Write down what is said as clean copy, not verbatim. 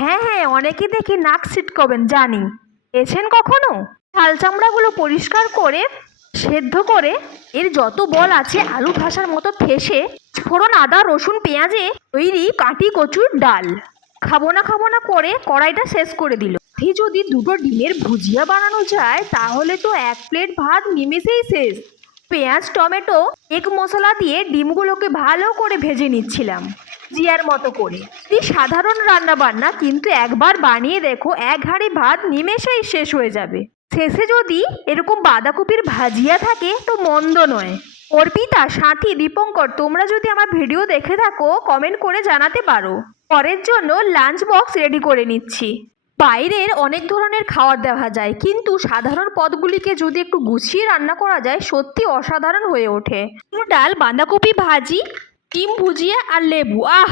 হ্যাঁ হ্যাঁ, অনেকে দেখি নাক ছিটকবেন জানি। এছেন কখনো? ছাল চামড়াগুলো পরিষ্কার করে সেদ্ধ করে এর যত বল আছে আলু ভাসার মতো ফেসে ফোড়ন আদা রসুন পেঁয়াজে তৈরি কাটি কচুর ডাল। খাবো না করে কড়াইটা শেষ করে দিল। যদি দুটো ডিমের ভুজিয়া বানানো যায় তাহলে তো এক প্লেট ভাত নিমেষেই শেষ। পেঁয়াজ টমেটো এক মশলা দিয়ে ডিমগুলোকে ভালো করে ভেজে নিচ্ছিলাম জিয়ার মতো করে। এই সাধারণ রান্না বান্না, কিন্তু একবার বানিয়ে দেখো এক হাঁড়ি ভাত নিমেষেই শেষ হয়ে যাবে। শেষে যদি এরকম বাঁধাকপির ভাজিয়া থাকে তো মন্দ নয়। অর্পিতা, সাথী, দীপঙ্কর, তোমরা যদি আমার ভিডিও দেখে থাকো কমেন্ট করে জানাতে পারো। পরের জন্য লাঞ্চ বক্স রেডি করে নিচ্ছি। বাইরের অনেক ধরনের খাবার দেখা যায়, কিন্তু সাধারণ পদগুলিকে যদি একটু গুছিয়ে রান্না করা যায় সত্যি অসাধারণ হয়ে ওঠে। ডাল, বাঁধাকপি ভাজি, ডিম ভুজিয়া আর লেবু, আহ